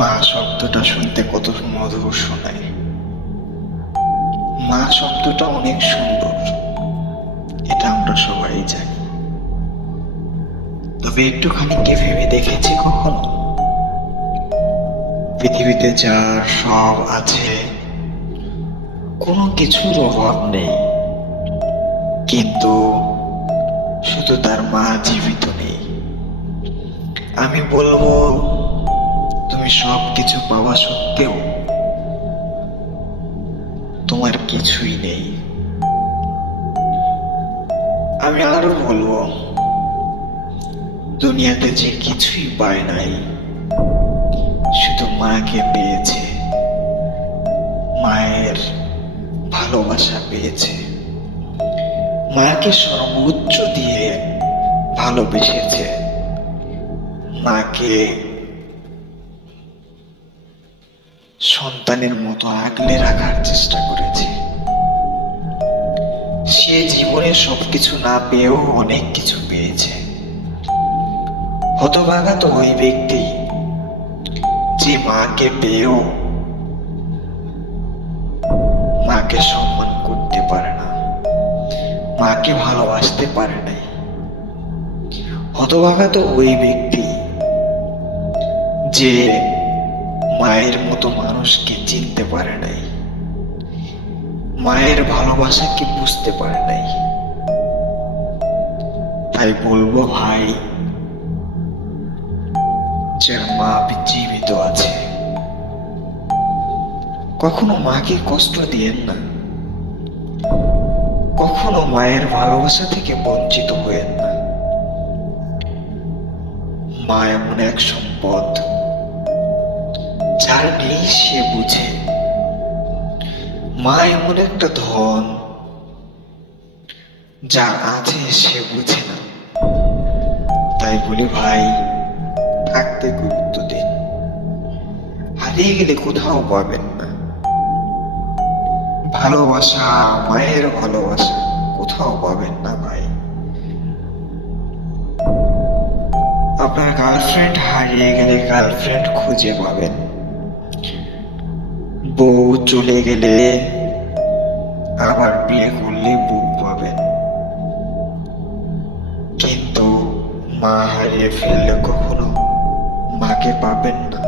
মা শব্দটা শুনতে কত মধুর শোনায়। মা শব্দটা অনেক সুন্দর, এটা আমরা সবাই জানি। তবে একটুখানি কি ভেবে দেখেছি কখনো, পৃথিবীতে যার সব আছে, কোনো কিছুর অভাব নেই, কিন্তু শুধু তার মা জীবিত নেই। আমি বলবো, তুমি সব কিছু পাওয়া সত্ত্বেও তোমার কিছুই নেই। আমি আরো বলবো, দুনিয়াতে যে কিছুই পায় নাই, শুধু মাকে পেয়েছে, মায়ের ভালোবাসা পেয়েছে, মাকে সর্বোচ্চ দিয়ে ভালোবেসেছে, মাকে সন্তানের মতো আগলে রাখার চেষ্টা করেছে। সে জীবনে সবকিছু না পেয়েও অনেক কিছু পেয়েছে। হতভাগা তো ওই ব্যক্তি যে মাকে পেয়েও মাকে সম্মান করতে পারে না, মাকে ভালোবাসতে পারে নাই। হতভাগা তো ওই ব্যক্তি যে মায়ের মতো মানুষকে চিনতে পারে নাই, মায়ের ভালোবাসাকে বুঝতে পারে নাই। তাই বলবো ভাই, যার মা জীবিত আছে, কখনো মাকে কষ্ট দিয়েন না, কখনো মায়ের ভালোবাসা থেকে বঞ্চিত হয়েন না। মা এমন এক সম্পদ, যার নেই সে বুঝে। মা এমন একটা ধন, যার আছে সে বুঝে না। তাই বলি ভাই, থাকতে গুরুত্ব দিন, হারিয়ে গেলে কোথাও পাবেন না। ভালোবাসা, মায়ের ভালোবাসা কোথাও পাবেন না ভাই। আপনার গার্লফ্রেন্ড হারিয়ে গেলে গার্লফ্রেন্ড খুঁজে পাবেন, বউ চলে গেলে আবার বিয়ে করলে বউ পাবেন, কিন্তু মা হারিয়ে ফেললে কখনো মাকে পাবেন না।